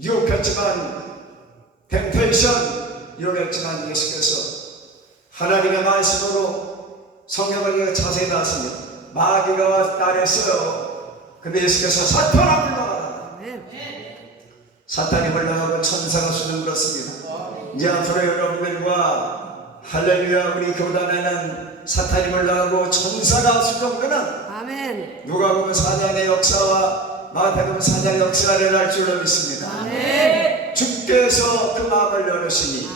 유혹했지만, 템테이션 유혹했지만 예수께서 하나님의 말씀으로 성경을 자세히 봤습니다. 마귀가 와서 따냈어요. 근데 예수께서 사탄아 물러가라. 사탄이 물러가고 천사가 수는 그렇습니다. 이제 앞으로 여러분들과 할렐루야 우리 교단에는 사탄이 물러가고 천사가 수정되는 누가복음 4장의 역사와 마태복음 4장의 역사가 일어날 줄로 믿습니다. 주께서 그 마음을 열으시니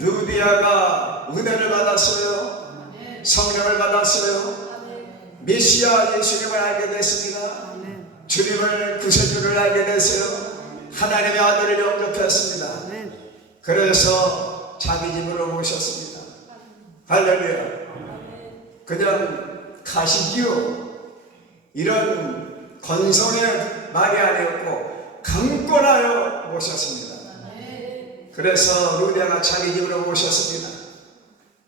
루디아가 은혜를 받았어요. 성령을 받았어요. 메시아 예수님을 알게 됐습니다. 주님을 구세주를 알게 됐어요. 하나님의 아들을 영접했습니다. 그래서 자기 집으로 모셨습니다. 할렐루야. 그냥 가시기요 이런 건성의 말이 아니었고 강권하여 모셨습니다. 그래서 루디아가 자기 집으로 모셨습니다.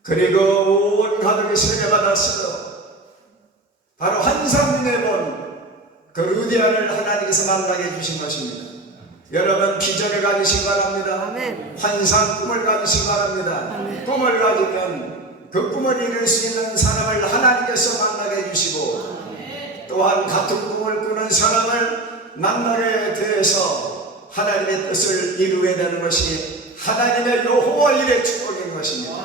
그리고 온 가족이 세례받았어요. 바로 환상문에 본 그 루디아를 하나님께서 만나게 해주신 것입니다. 여러분 비전을 가지시기 바랍니다. 환상 꿈을 가지시기 바랍니다. 꿈을 가지면 그 꿈을 이룰 수 있는 사람을 하나님께서 만나게 해주시고 또한 같은 꿈을 꾸는 사람을 만나게 되어서 하나님의 뜻을 이루게 되는 것이 하나님의 여호와 일의 축복인 것입니다.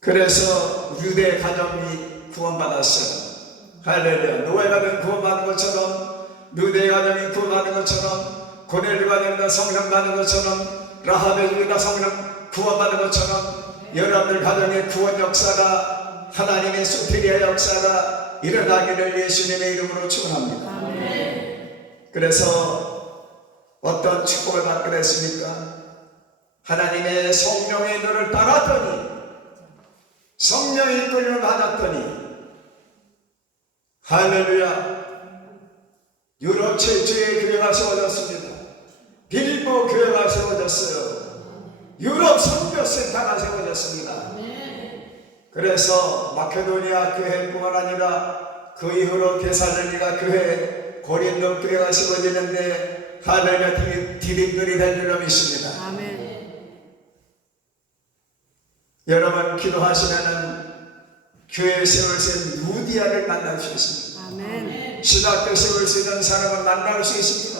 그래서 유대 가정이 구원받았어요. 할렐루야. 노예 가정이 구원받은 것처럼, 유대 가정이 구원받은 것처럼, 고넬료 가정이다 성령 받은 것처럼, 라합의 집이다 성령 구원받은 것처럼 여러분들 가정의 구원 역사가 하나님의 소테리아 역사가 일어나기를 예수님의 이름으로 축원합니다. 그래서 어떤 축복을 받게 됐습니까? 하나님의 성령의 인도를 따랐더니 성령의 이끌림을 받았더니 할렐루야 유럽 최초의 교회가 세워졌습니다. 빌보 교회가 세워졌어요. 유럽 선교센터가 세워졌습니다. 그래서 마케도니아 교회뿐만 아니라 그 이후로 데살로니가 교회, 고린도 교회가 세워지는데 할렐루야 디딤돌이 될 줄로 믿습니다. 여러분 기도하시면은 교회에 세울 수 있는 루디아를 만날 수 있습니다. 신학교 세울 수 있는 사람을 만날 수 있습니다.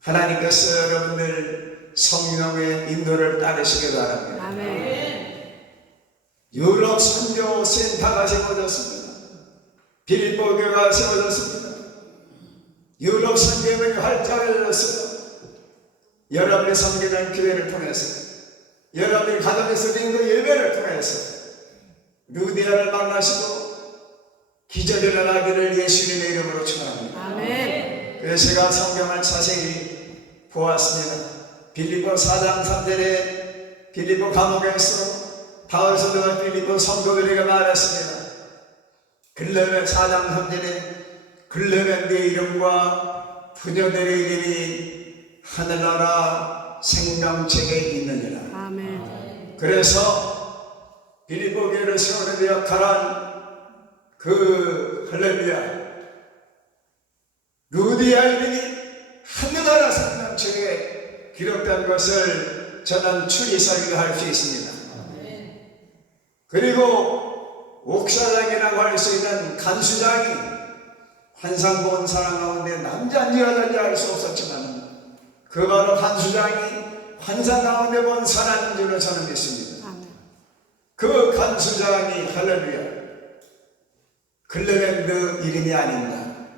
하나님께서 여러분들 성령의 인도를 따르시기 바랍니다. 유럽 선교 센터가 세워졌습니다. 빌보 교회가 세워졌습니다. 유럽 선교문이 활짝 열렸어요. 여러분의 섬기는 교회를 통해서 여러분의 가정에서 드리는 예배를 통해서 루디아를 만나시고 기적이 일어나기를 예수님의 이름으로 축원합니다. 그래서 제가 성경을 자세히 보았습니다. 빌립보 4장 3절에 빌립보 감옥에서 바울 사도가 빌립보 성도들에게 말했습니다. 글레멘 4장 3절에 글레멘 내 이름과 부녀들의 이름이 하늘나라 생명책에 있느니라. 그래서 빌립보 교회를 세우는 데 역할한 그 할렐루야 루디아 이름이 하늘나라 생명책에 기록된 것을 저는 추리 설교할 수 있습니다. 그리고 옥사장이라고 할 수 있는 간수장이 환상 본 사람 가운데 남자인지 여자인지 알 수 없었지만 그 바로 간수장이 환상 가운데 본 사람인 줄로 저는 믿습니다. 그 간수장이 할렐루야 글레멘드 이름이 아닌가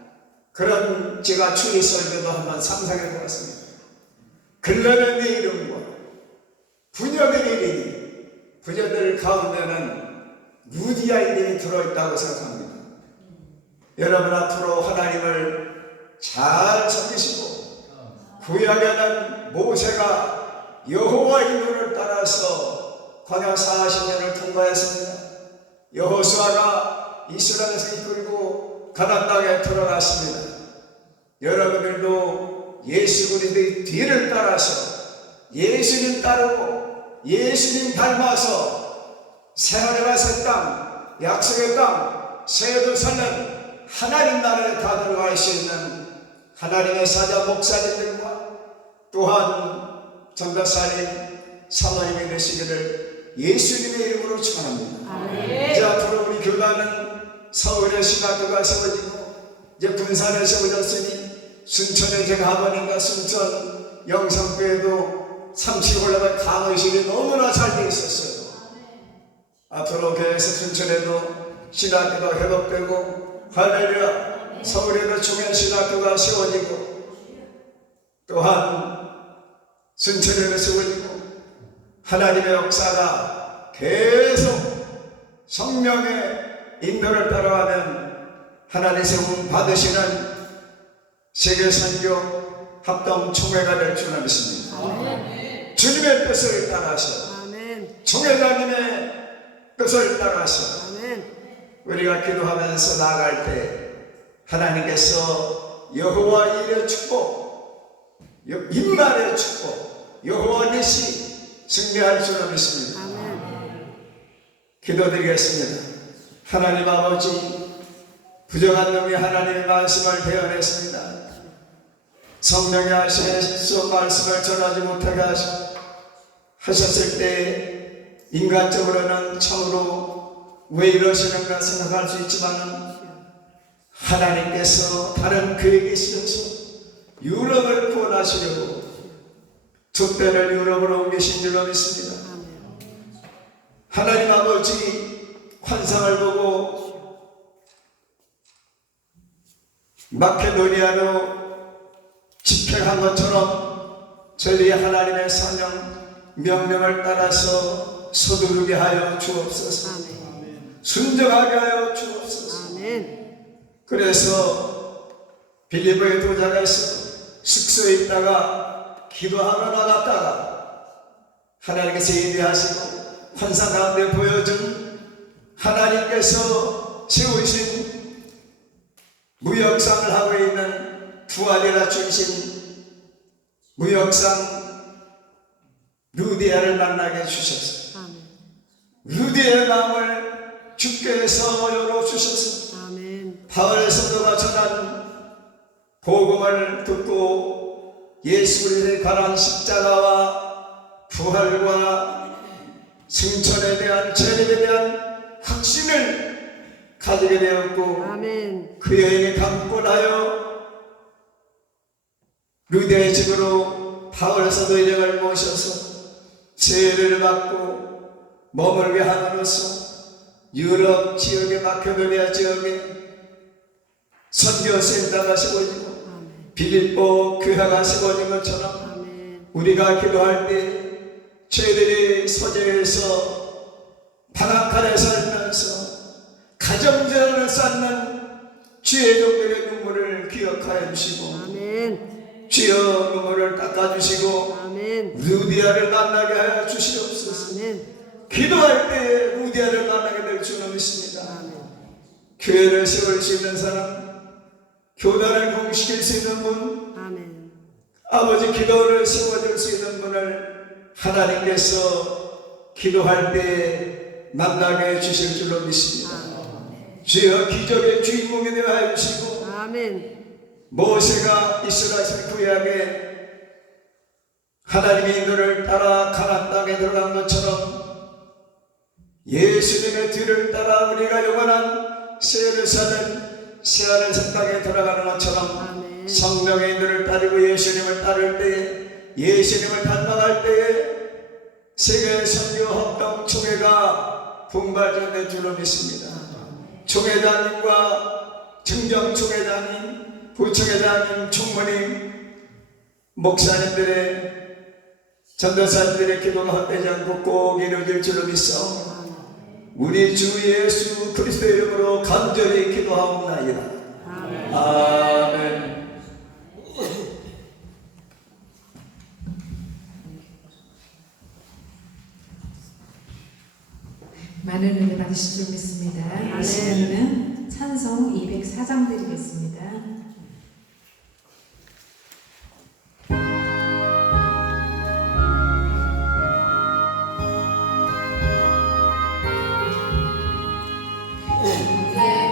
그런 제가 추리 설교도 한번 상상해 보았습니다. 글레멘드 이름과 부녀들의 이름이 부녀들 가운데는 루디아 이름이 들어있다고 생각합니다. 여러분 앞으로 하나님을 잘 섬기시고 구약에는 모세가 여호와 인도를 따라서 광야 40년을 통과했습니다. 여호수아가 이스라엘에서 이끌고 가나안 땅에 들어갔습니다. 여러분들도 예수 그리스도의 뒤를 따라서 예수님 따르고 예수님 닮아서 새하늘과 새 땅, 약속의 땅, 새 예루살렘 하나님 나라에 다 들어갈 수 있는 하나님의 사자 목사님들과 또한 전도사님, 사모님이 되시기를 예수님의 이름으로 축원합니다. 이제 앞으로 우리 교단은 서울에 신학교가 세워지고 이제 군산에 세워졌으니 순천에 제가 아버님과 순천 영성교회도 30 올라갈 강의실이 너무나 잘 돼 있었어요. 앞으로 교회에서 순천에도 신학교가 회복되고 할렐루야, 서울에도 중요한 신학교가 세워지고 또한 순천에도 세워지고 하나님의 역사가 계속 성령의 인도를 따라가는 하나님의 세움 받으시는 세계선교 합동총회가 될 줄 믿습니다. 주님의 뜻을 따라서 총회장님의 뜻을 따라서 우리가 기도하면서 나아갈 때 하나님께서 여호와 일의 축복, 인말의 축복, 여호와 니시 승리할 줄 믿습니다. 기도드리겠습니다. 하나님 아버지, 부정한 놈이 하나님의 말씀을 대언했습니다. 성령의 하시면서 말씀을 전하지 못하게 하셨을 때 인간적으로는 참으로 왜 이러시는가 생각할 수 있지만 하나님께서 다른 그에게 있어서 유럽을 구원하시려고 촛대를 유럽으로 옮기신 줄로 믿습니다. 하나님 아버지, 환상을 보고 마케도니아로 집행한 것처럼 저희들이 하나님의 사명 명령을 따라서 서두르게 하여 주옵소서. 순종하게 하여 주옵소서. 그래서 빌립보에 도착해서 숙소에 있다가 기도하러 나갔다가 하나님께서 예비하시고 환상 가운데 보여준 하나님께서 세우신 무역상을 하고 있는 두아디라 출신 무역상 루디아를 만나게 해주셔서 루디아의 마음을 주께 해서 열어주셔서 바울의 성도가 전한 복음을 듣고 예수 그리스도에 관한 십자가와 부활과 승천에 대한 재림에 대한 확신을 가지게 되었고 그 여인이 강권하여 루디아의 집으로 바울 사도 일행을 모셔서 세례를 받고 머물게 함으로써 유럽 지역의 마케도니아 지역에 선교센터가 세워지고 빌립보 교회가 세워진 것처럼 우리가 기도할 때 저희들이 서재에서 방앗간에 살면서 가정재산을 쌓는 주의 종들의 눈물을 기억하여 주시고 주여 눈물을 닦아주시고 루디아를 만나게 하여 주시옵소서. 기도할 때 루디아를 만나게 될 줄로 믿습니다. 교회를 세울 수 있는 사람, 교단을 공식할 수 있는 분, 아버지 기도를 세워줄 수 있는 분을 하나님께서 기도할 때 만나게 해주실 줄로 믿습니다. 주여 기적의 주인공이 되어 하여 주시고 모세가 이스라엘 구약에 하나님의 인도를 따라 가나안 땅에 들어간 것처럼 예수님의 뒤를 따라 우리가 영원한 새 예루살렘 새하늘 새 땅에 들어가는 것처럼 성령의 인도를 따르고 예수님을 따를 때에 예수님을 닮아갈 때에 세계 선교 합동 총회가 분발된 줄로 믿습니다. 총회장님과 정정 총회장님, 부총회장님, 총무님, 목사님들의 전도사님들의 기도가 헛되지 않고 꼭 이루어질 줄로 믿사옵니다. 우리 주 예수 그리스도 이름으로 간절히 기도하옵나이다. 아멘. 많은 은혜 받으실 줄 믿습니다. 이 시간에는 찬송 204장 드리겠습니다. 내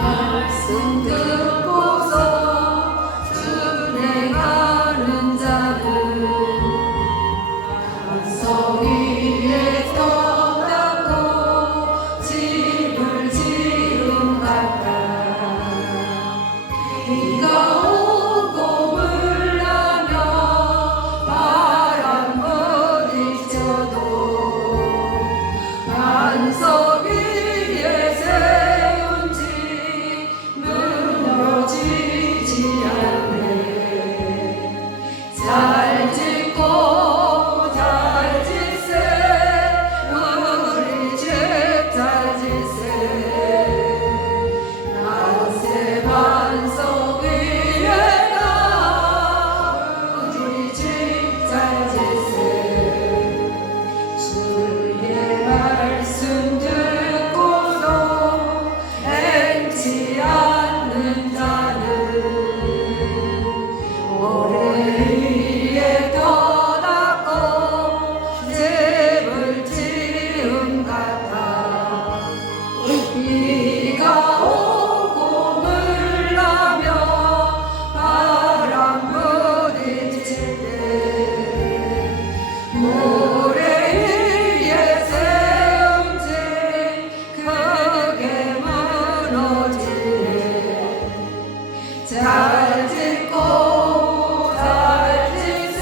잘 짓고 잘 짓세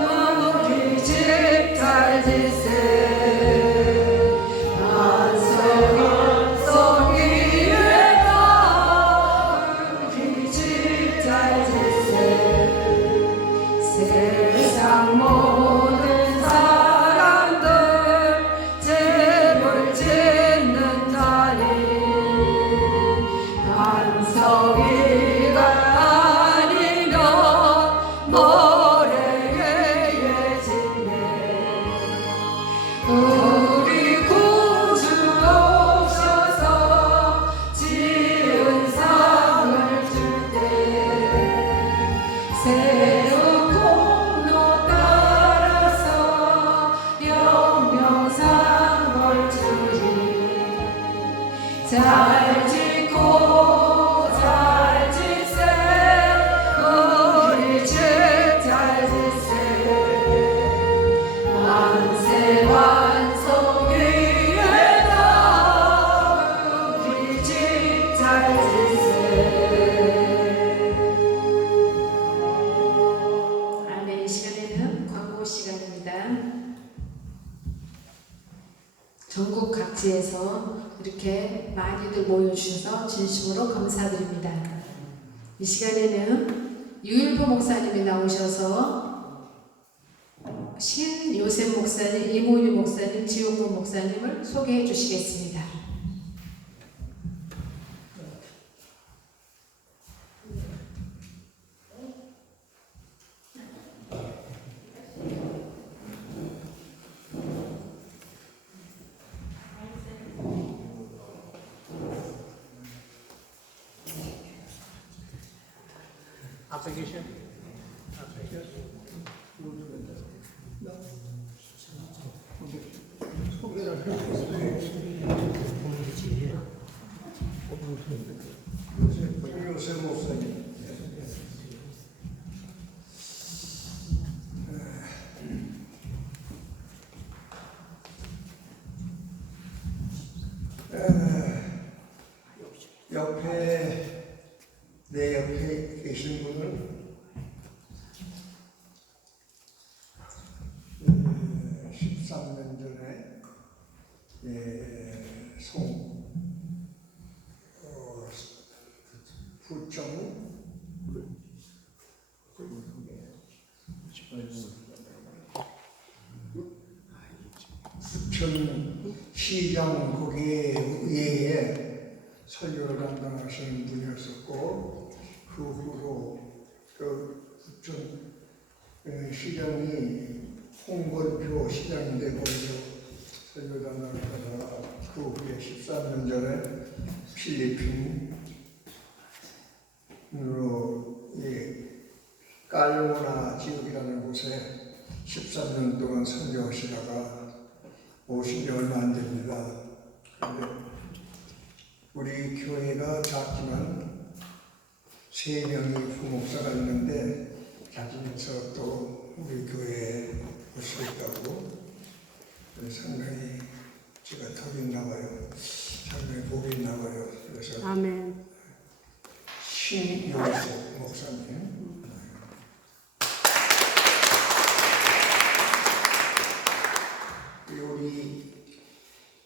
우리 집 잘 짓세 반석 위에다 우리 집 잘 짓세 세상 모든 사람들 집을 짓는 날이 반석 위가 아니면 모래 위에 짓네 우리 구주 오셔서 지은 상을 줄때 새우 공로 따라서 영명상을 주리 잘 짓고 잘 짓세 우리 집 잘 짓세 만세 완성 위에다 우리 집 잘 짓세 아멘. 이 시간에는 광고 시간입니다. 전국 각지에서 이렇게 많이들 모여주셔서 진심으로 감사드립니다. 이 시간에는 유일보 목사님이 나오셔서 신요셉 목사님, 이모유 목사님, 지용보 목사님을 소개해 주시겠습니다. 앞에 계셔? 앞에 계셔? 요셉 목사님. 내 옆에 계신 분은 13년 전에 부정 부천시장 거기에 의회에 설교를 담당하시는 분이었었고 그 후로 그 부천 시장이 홍건표 시장이 되고서 설교 담당을 하다가 그 후에 13년 전에 필리핀으로 깔모나 지역이라는 곳에 13년 동안 선교하시다가 오신 지 얼마 안 됩니다. 그런데 우리 교회가 작지만 3명의 부목사가 있는데 자진해서 또 우리 교회에 올 수 있다고 상당히 제가 덕이 있나 봐요. 상당히 복이 있나 봐요. 그래서 아멘. 신요셉 목사님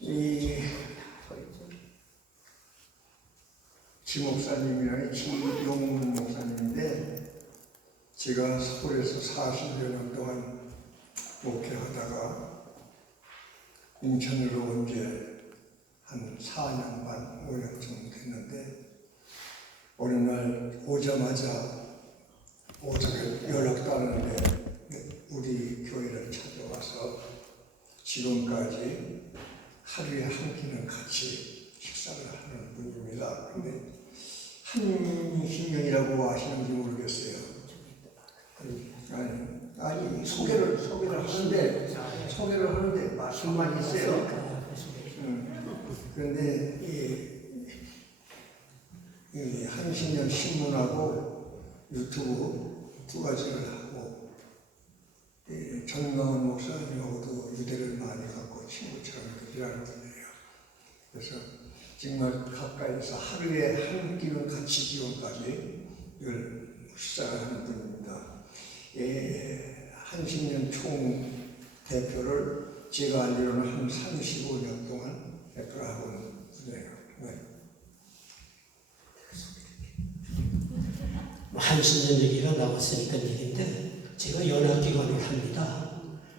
우리 지목사님이랑 지용문 목사님인데 제가 서울에서 40여 년 동안 목회하다가 인천으로 온 지 한 4년 반, 5년 정도 됐는데 어느 날 오자마자 오전에 연락도 안 하는데 우리 교회를 찾아와서 지금까지 하루에 한 끼는 같이 식사를 하는 분입니다. 근데 한신년이라고 아시는지 모르겠어요. 아니 소개를 하는데 말씀만 있어요. 그런데 이 한신년 신문하고 유튜브 두 가지를 하고 전광훈 목사님하고도 유대를 많이 갖고 친구처럼 일하는 분이에요. 그래서 정말 가까이서 하루에 한 끼는 같이 기원까지 늘 시작하는 분입니다. 한신년 총 대표를 제가 알기로는 한 35년 동안 대표를 하고 있는 분이에요. 네. 한신년 얘기가 나왔으니까 얘기인데 제가 연합기관을 합니다.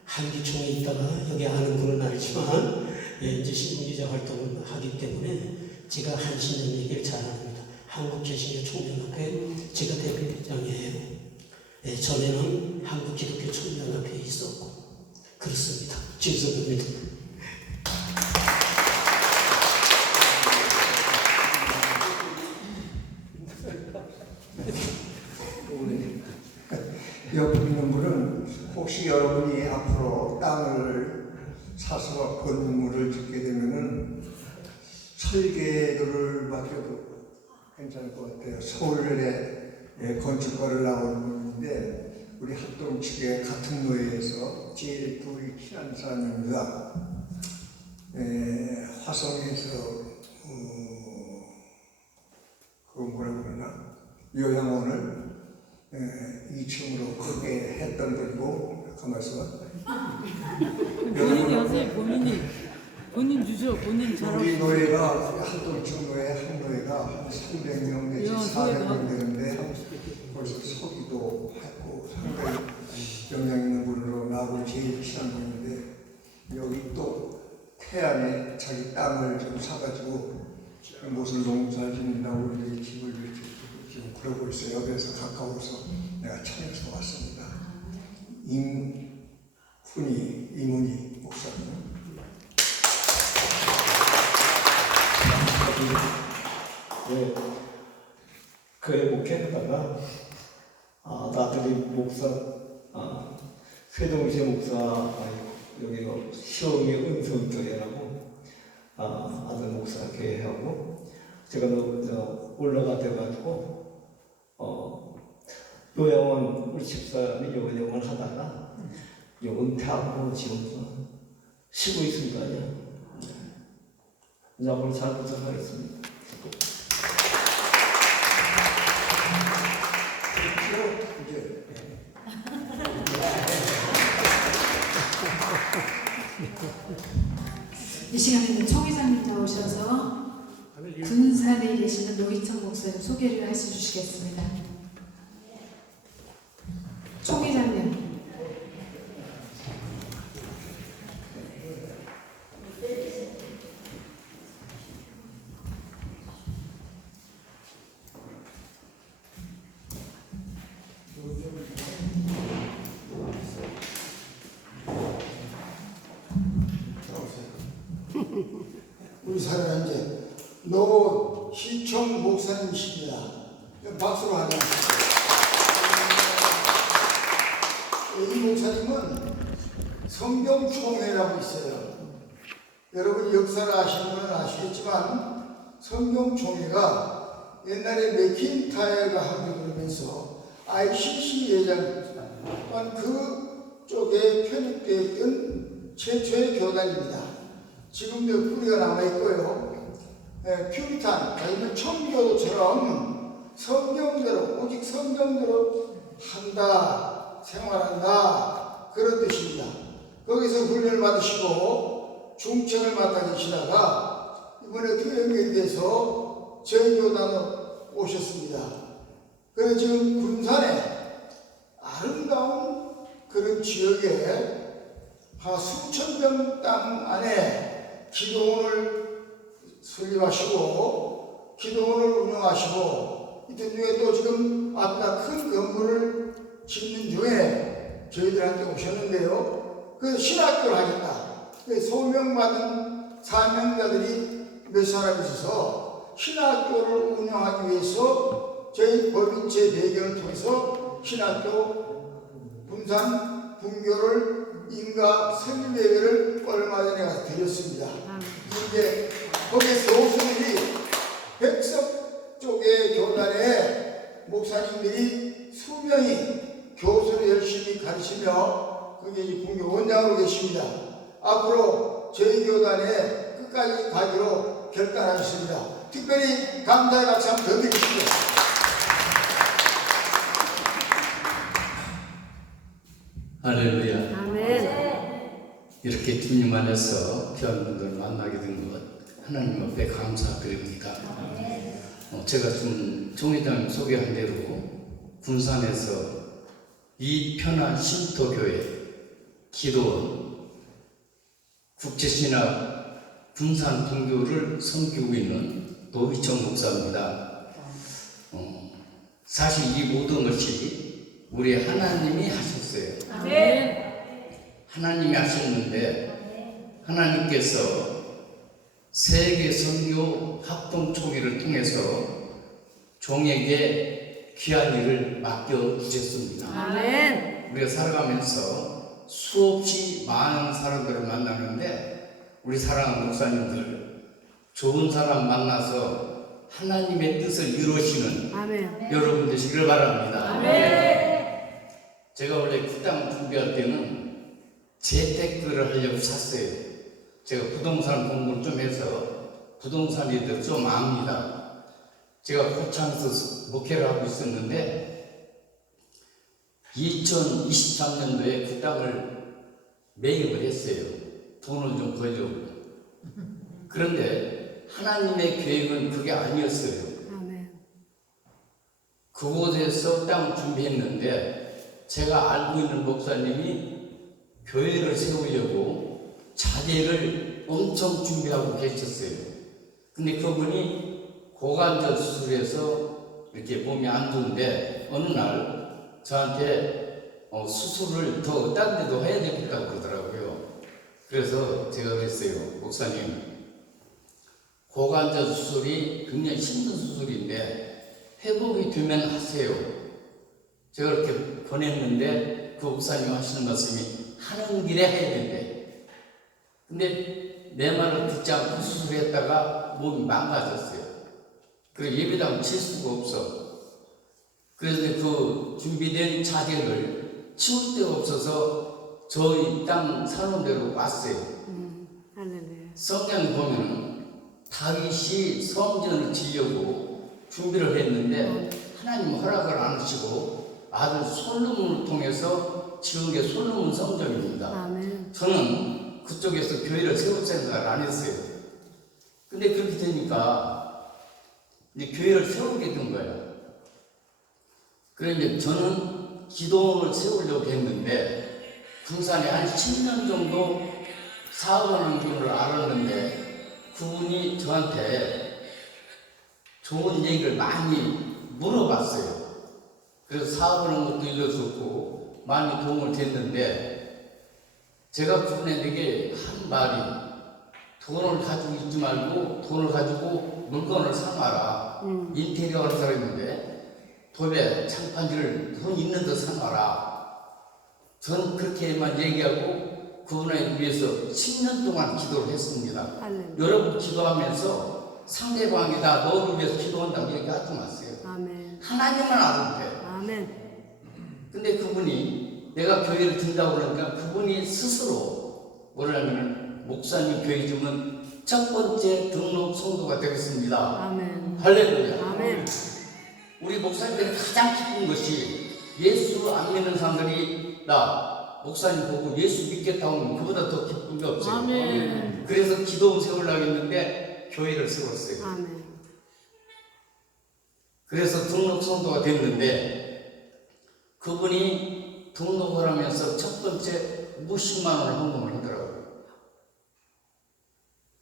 한기총에 있다가 여기 아는 분은 알지만 이제 신문기자 활동을 하기 때문에 제가 한신년 얘기를 잘 합니다. 한국개신교 총연합회 제가 대표장이에요. 전에는 한국기독교 총연합회에 있었고 그렇습니다. 죄송합니다. 옆에 있는 분은 혹시 여러분이 앞으로 땅을 사서 건물을 짓게 되면은 설계도를 맡겨도 괜찮을 것 같아요. 서울에 건축과를 나온 분인데 우리 합동 측의 같은 노예에서 제일 둘이 친한 사람입니다. 화성에서 그 뭐라 그러나 요양원을 2층으로 크게 했던 분이고 가만있어. 본인이 하세요. 본인 주죠. 본인 잘하고. 우리 노예가 합동층 노예 한 노예가 한 300명 내지 400명 되는데 벌써 서기도 했고 상당히 영향 있는 분으로 나하고 제일 친한 분인데 여기 또 태안에 자기 땅을 좀 사가지고 무슨 농사 짓는다고 우리 집을 지금 그러고 있어요. 그래서 가까워서 내가 찾아서 왔습니다. 이문희 목사님. 네, 교회 목회하다가 나들이 목사, 세동시 목사 여기가 시험이 은성교회라고 아들 목사 교회하고 제가 올라가 돼가지고 요양원 우리 집사람이 요양원 하다가 은퇴하고 지금 쉬고 있습니다. 이제 앞으로 잘 부탁하겠습니다. 이 시간에는 총 회장님 나오셔서 군산에 계시는 노희청 목사님 소개를 해주시겠습니다. 총 회장님. 우리 사회는 이제 노희청 목사님이십니다. 박수로 하자. 이 목사님은 성경총회라고 있어요. 여러분이 역사를 아시는 분은 아시겠지만 성경총회가 옛날에 맥킨타이어가 하고 그러면서 ICC 예장 그쪽에 편입되었던 최초의 교단입니다. 지금도 뿌리가 남아있고요. 퓨리탄, 아니면 청교도처럼 성경대로, 오직 성경대로 한다, 생활한다, 그런 뜻입니다. 거기서 훈련을 받으시고 중청을 맡아 계시다가 이번에 어떻게 연결돼서 저희 교단으로 오셨습니다. 그래서 지금 군산에 아름다운 그런 지역에 수천 평 땅 안에 기도원을 설립하시고 기도원을 운영하시고 이때 중에 또 지금 앞에다 큰 건물을 짓는 중에 저희들한테 오셨는데요. 그래서 신학교를 하겠다. 소명받은 사명자들이 몇 사람 있어서 신학교를 운영하기 위해서 저희 법인체 대결을 통해서 신학교 군산 분교를 인가 설립예배를 얼마 전에 가서 드렸습니다. 이제 거기에 교수들이 백석 쪽의 교단에 목사님들이 수명이 교수를 열심히 가르치며 그게 분교 원장으로 계십니다. 앞으로 저희 교단에 끝까지 가기로 결단하셨습니다. 특별히 감사의 박수 한번 더 드리시죠. 할렐루야. 아멘. 이렇게 주님 안에서 귀한 분들 만나게 된 것 하나님 앞에 감사드립니다. 제가 좀 총회장 소개한 대로 군산에서 이편한 신토교회 기도원 국제신학 군산 분교를 섬기고 있는 노희청 목사입니다. 사실 이 모든 것이 우리 하나님이 하셨어요. 아멘. 하나님이 하셨는데 하나님께서 세계 선교 합동 총회를 통해서 종에게 귀한 일을 맡겨 주셨습니다. 아멘. 우리가 살아가면서 수없이 많은 사람들을 만나는데 우리 사랑하는 목사님들 좋은 사람 만나서 하나님의 뜻을 이루시는 아멘. 여러분 되시길 바랍니다. 아멘. 제가 원래 그 땅 준비할 때는 재테크를 하려고 샀어요. 제가 부동산 공부를 좀 해서 부동산에 대해서 좀 압니다. 제가 고창에서 목회를 하고 있었는데 2023년도에 그 땅을 매입을 했어요. 돈을 좀 벌려고. 그런데 하나님의 계획은 그게 아니었어요. 아멘. 그곳에서 땅을 준비했는데 제가 알고 있는 목사님이 교회를 세우려고 자재를 엄청 준비하고 계셨어요. 근데 그분이 고관절 수술해서 이렇게 몸이 안 좋은데 어느 날 저한테 수술을 더 딴 데도 해야 되겠다고 그러더라고요. 그래서 제가 그랬어요. 목사님, 고관절 수술이 굉장히 힘든 수술인데 회복이 되면 하세요. 제가 그렇게 권했는데 그 목사님 하시는 말씀이 하는 길에 해야 된대. 근데 내 말을 듣지 않고 수술했다가 몸이 망가졌어요. 그래서 예배당 칠 수가 없어. 그래서 그 준비된 자재를 치울 데가 없어서 저희 땅 사는 데로 왔어요. 할렐루야. 성경 보면 다윗이 성전을 지려고 준비를 했는데 하나님 허락을 안 하시고 아들 솔로몬을 통해서 지은 게 솔로몬 성전입니다. 아멘. 저는 그쪽에서 교회를 세울 생각을 안 했어요. 근데 그렇게 되니까 이제 교회를 세우게 된 거예요. 그래서 이제 저는 기도원을 세우려고 했는데 군산에 한 10년 정도 사업하는 분을 알았는데 그분이 저한테 좋은 얘기를 많이 물어봤어요. 그래서 사업하는 것도 일러줬고 많이 도움을 됐는데 제가 그분에게 한 말이 돈을 가지고 있지 말고 돈을 가지고 물건을 사놔라. 인테리어 하는 사람인데 도배, 창판지를 돈 있는 데 사놔라. 저는 그렇게만 얘기하고 그분을 위해서 10년 동안 기도를 했습니다. 할렐루야. 여러분 기도하면서 상대방이 다 너를 위해서 기도한다고 얘기하지 마세요. 아멘. 하나님만 알아도 돼. 아멘. 근데 그분이 내가 교회를 든다고 그러니까 그분이 스스로 뭐라면 목사님 교회 주면 첫 번째 등록 성도가 되겠습니다. 아멘. 할렐루야. 아멘. 우리 목사님들이 가장 기쁜 것이 예수 안 믿는 사람들이 나 목사님 보고 예수 믿겠다고 하면 그보다 더 기쁜 게 없어요. 아멘. 그래서 기도원 세우려고 했는데 교회를 세웠어요. 아멘. 그래서 등록 성도가 됐는데 그분이 등록을 하면서 첫 번째 몇십만 원을 헌금을 하더라고요.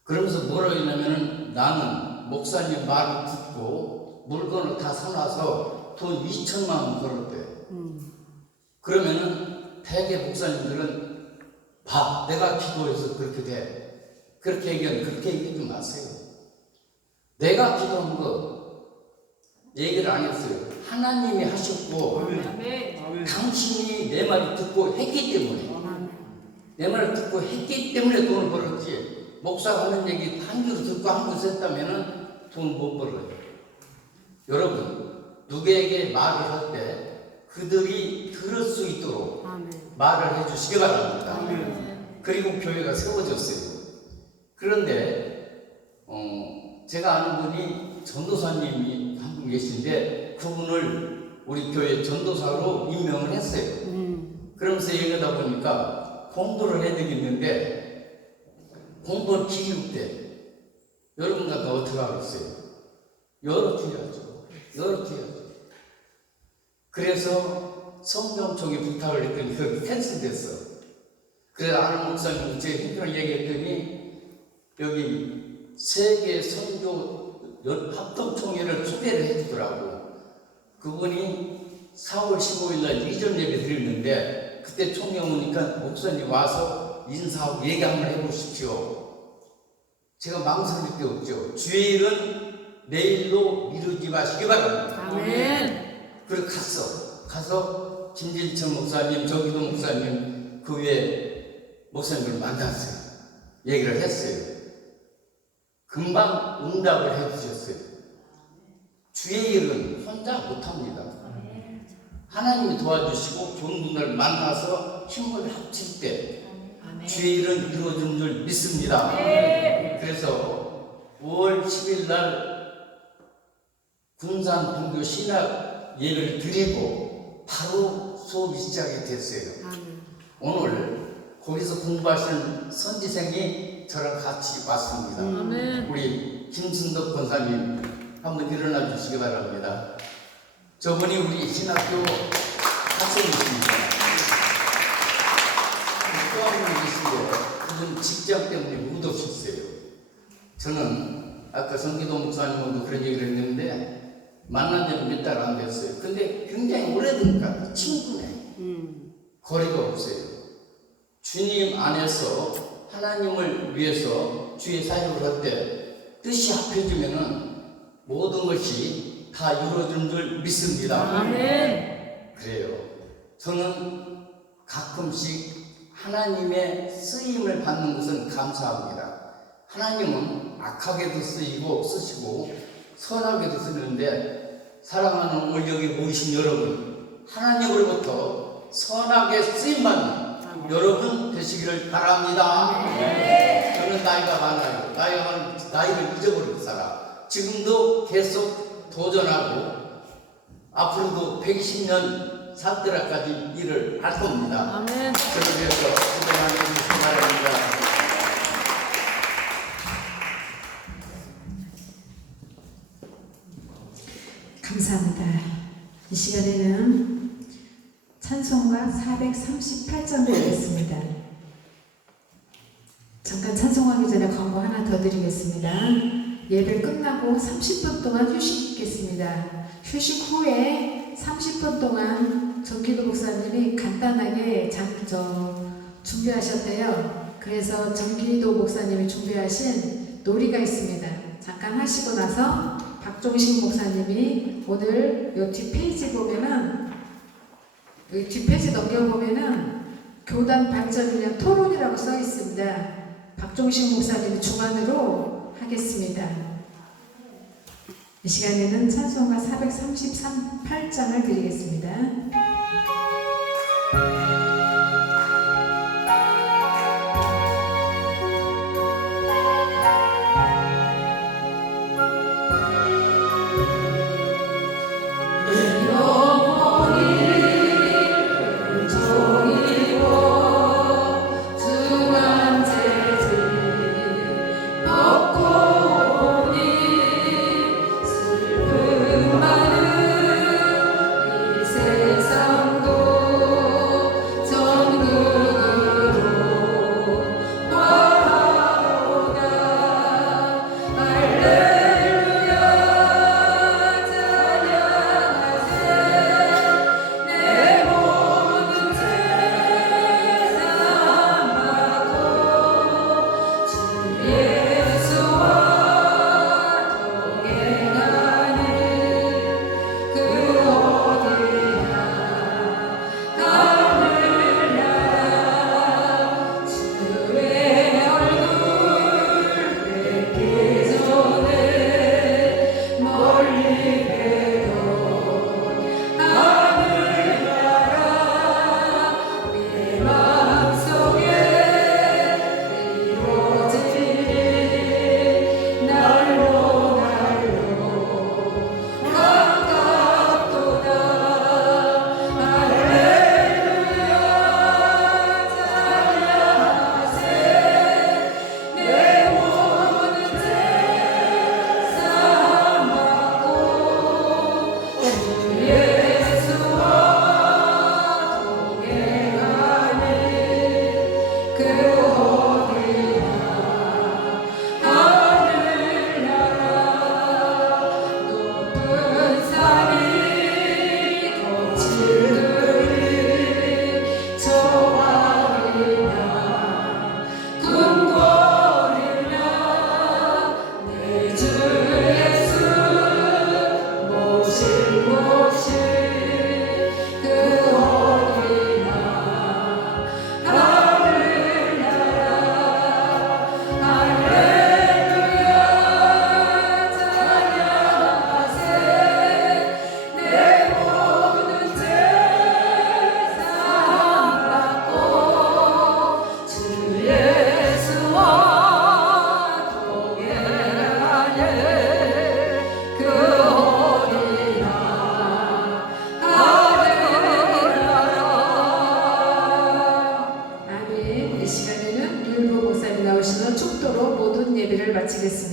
그러면서 뭐라고 했냐면은 나는 목사님 말을 듣고 물건을 다 사놔서 돈 2천만 원 벌었대. 그러면은 대개 목사님들은 봐, 내가 기도해서 그렇게 돼. 그렇게 얘기하지 마세요. 내가 기도한 거 얘기를 안 했어요. 하나님이 하셨고 당신이 내 말을 듣고 했기 때문에 내 말을 듣고 했기 때문에 돈을 벌었지. 목사가 하는 얘기 한 귀로 듣고 한 귀로 썼다면은 돈 못 벌어요. 여러분 누구에게 말을 할 때 그들이 들을 수 있도록 말을 해주시기 바랍니다. 그리고 교회가 세워졌어요. 그런데 제가 아는 분이 전도사님이 한 분 계신데 그분을 우리 교회 전도사로 임명을 했어요. 그러면서 얘기하다 보니까 공부를 해야 되겠는데 공부를 기육 때 여러분 같은 어떻게 하겠어요? 열어줘야죠. 그래서 성경총회 부탁을 했더니 그게 캔슬됐어. 그래서 아는 목사님 제 힘들어 얘기했더니 여기 세계 선교 합동총회를 초대를 해주더라고. 그분이 4월 15일 날 이전 예배 드렸는데 그때 총회 오니까 목사님 와서 인사하고 얘기 한번 해보십시오. 제가 망설일 게 없죠. 주의 일은 내일로 미루지 마시기 바랍니다. 아멘. 그리고 가서 김진철 목사님, 정기도 목사님 그 외에 목사님을 만났어요. 얘기를 했어요. 금방 응답을 해주셨어요. 주의 일은 혼자 못합니다. 하나님이 도와주시고 좋은 분을 만나서 힘을 합칠 때 주의 일은 이루어진 줄 믿습니다. 그래서 5월 10일 날 군산 분교 신학 예배를 드리고 바로 수업이 시작이 됐어요. 오늘 거기서 공부하시는 선지생이 저랑 같이 왔습니다. 우리 김순덕 권사님 한번 일어나 주시기 바랍니다. 저분이 우리 신학교 학생이십니다. 또 한 분 계신데 그분 직장 때문에 못 오셨어요. 저는 아까 성기도 목사님하고도 그런 얘기를 했는데 만난 지는 몇 달 안 됐어요. 근데 굉장히 오래되니까 친구네. 거리가 없어요. 주님 안에서 하나님을 위해서 주의 사역을 할 때 뜻이 합해지면은 모든 것이 다 이루어진 줄 믿습니다. 그래요. 저는 가끔씩 하나님의 쓰임을 받는 것은 감사합니다. 하나님은 악하게도 쓰시고 선하게도 쓰는데 사랑하는 오늘 여기 모이신 여러분, 하나님으로부터 선하게 쓰임받는 여러분 되시기를 바랍니다. 저는 나이가 많아요. 나이를 잊어버리고 살아. 지금도 계속 도전하고 앞으로도 120년 살 때까지 일을 할 겁니다. 저를 위해서 수고하는 주시기 바랍니다. 감사합니다. 이 시간에는 찬송가 438장 드리겠습니다. 잠깐 찬송하기 전에 광고 하나 더 드리겠습니다. 예배 끝나고 30분 동안 휴식있겠습니다. 휴식 후에 30분 동안 정기도 목사님이 간단하게 준비하셨대요. 그래서 정기도 목사님이 준비하신 놀이가 있습니다. 잠깐 하시고 나서 박종식 목사님이 오늘 이 뒷페이지 보면은 여기 뒷페이지 넘겨보면은 교단 발전 위한 토론이라고 써 있습니다. 박종식 목사님이 주관으로 하겠습니다. 이 시간에는 찬송가 438장을 드리겠습니다. 세상도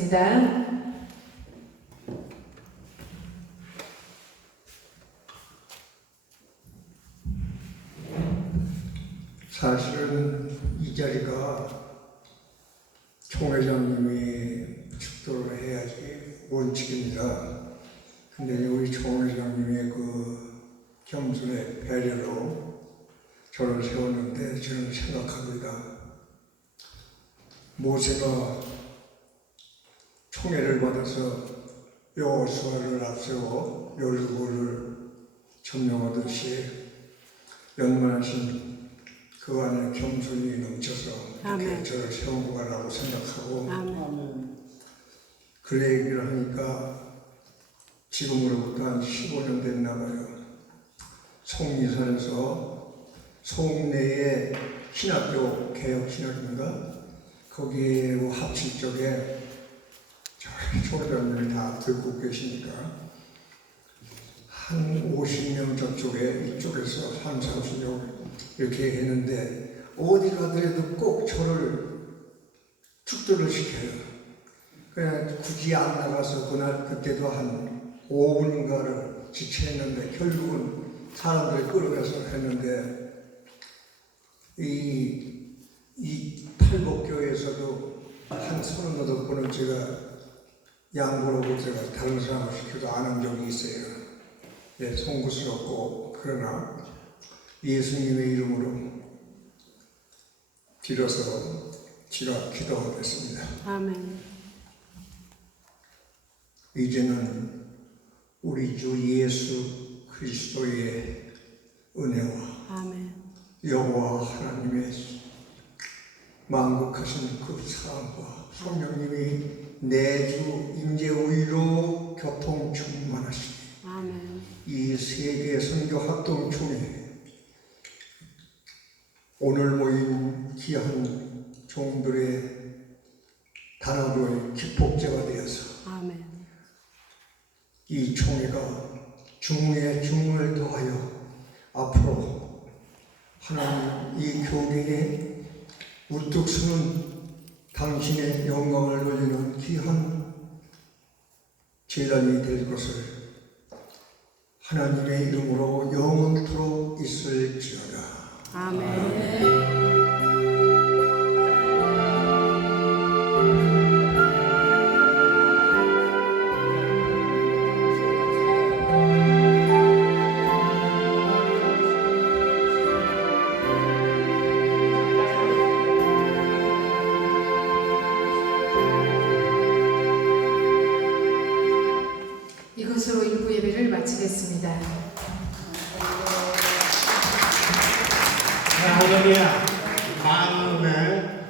드리겠습니다. 사실은 이 자리가 총회장님이 축도를 해야지 원칙입니다. 근데 우리 총회장님의 그 겸손의 배려로 저를 세웠는데 저는 생각합니다. 모세가 총애를 받아서 여호수아를 앞세워 여리고를 점령하듯이 연만하신 그 안에 겸손이 넘쳐서 이렇게 아멘. 저를 세운 거라고 생각하고 아멘. 그 얘기를 하니까 지금으로부터 한 15년 됐나 봐요. 송리산에서 송내에 신학교 개혁신학인가 거기에 합칠 쪽에 저희 총회장님이 다 듣고 계시니까 한 50명 저쪽에 이쪽에서 한 30명 이렇게 했는데 어디 가더라도 꼭 저를 축도를 시켜요. 그냥 굳이 안 나가서 그날 그때도 한 5분인가를 지체했는데 결국은 사람들이 끌어내서 했는데 이 팔복교에서도 한 38번은 제가 양보라고 제가 다른 사람을 시켜도 안 한 적이 있어요. 예, 송구스럽고 그러나 예수님의 이름으로 빌어서 제가 기도하겠습니다. 아멘. 이제는 우리 주 예수 그리스도의 은혜와 아멘. 여호와 하나님의 만국하신 그 사랑과 성령님이 내주 임재의로 교통 충만하시니 아멘. 이 세계 선교 활동 중에 오늘 모인 귀한 종들의 단합의 기폭제가 되어서 아멘. 이 총회가 중에 중을 더하여 앞으로 하나님 이 교계에 우뚝 서는 당신의 영광을 올리는 귀한 제단이 될 것을 하나님의 이름으로 영원토록 있을지어다. 아멘. 이것으로 일부 예배를 마치겠습니다. 할렐루야. 다음에